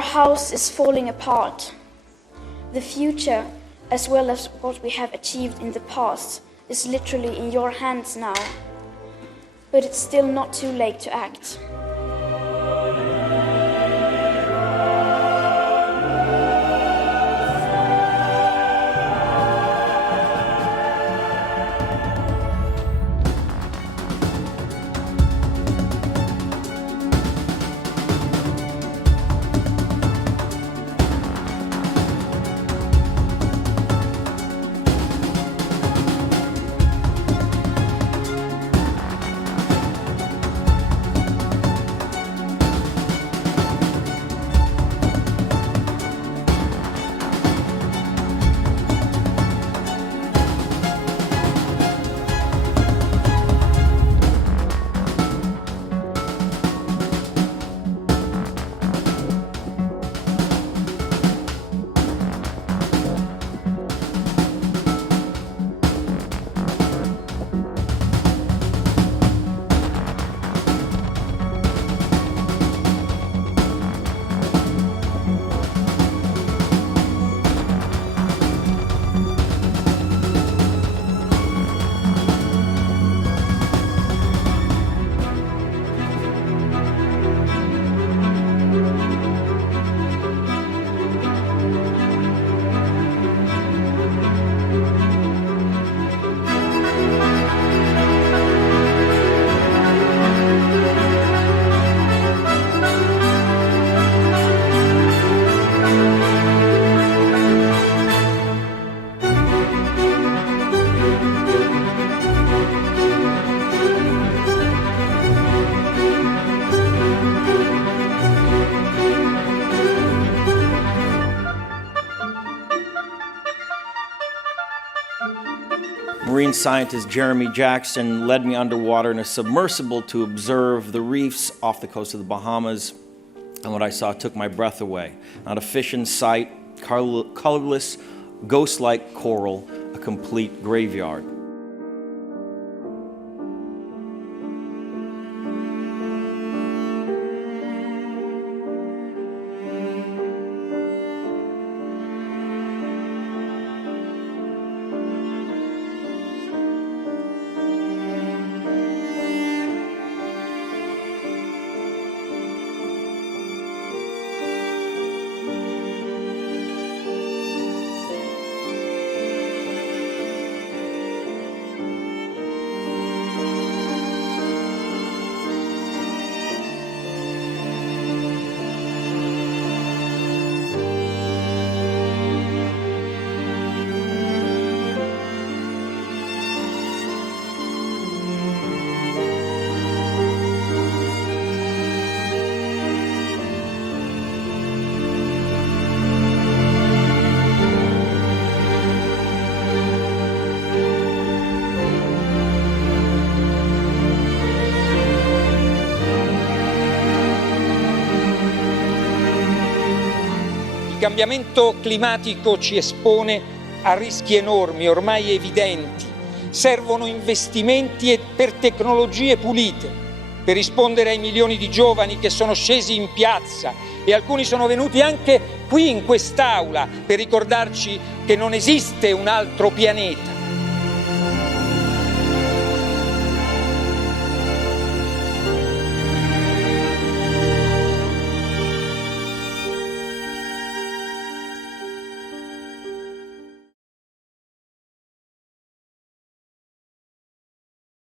Our house is falling apart. The future, as well as what we have achieved in the past, is literally in your hands now. But it's still not too late to act. Marine scientist Jeremy Jackson led me underwater in a submersible to observe the reefs off the coast of the Bahamas, and what I saw took my breath away. Not a fish in sight, colorless, ghost-like coral, a complete graveyard. Il cambiamento climatico ci espone a rischi enormi, ormai evidenti. Servono investimenti per tecnologie pulite, per rispondere ai milioni di giovani che sono scesi in piazza e alcuni sono venuti anche qui in quest'aula per ricordarci che non esiste un altro pianeta.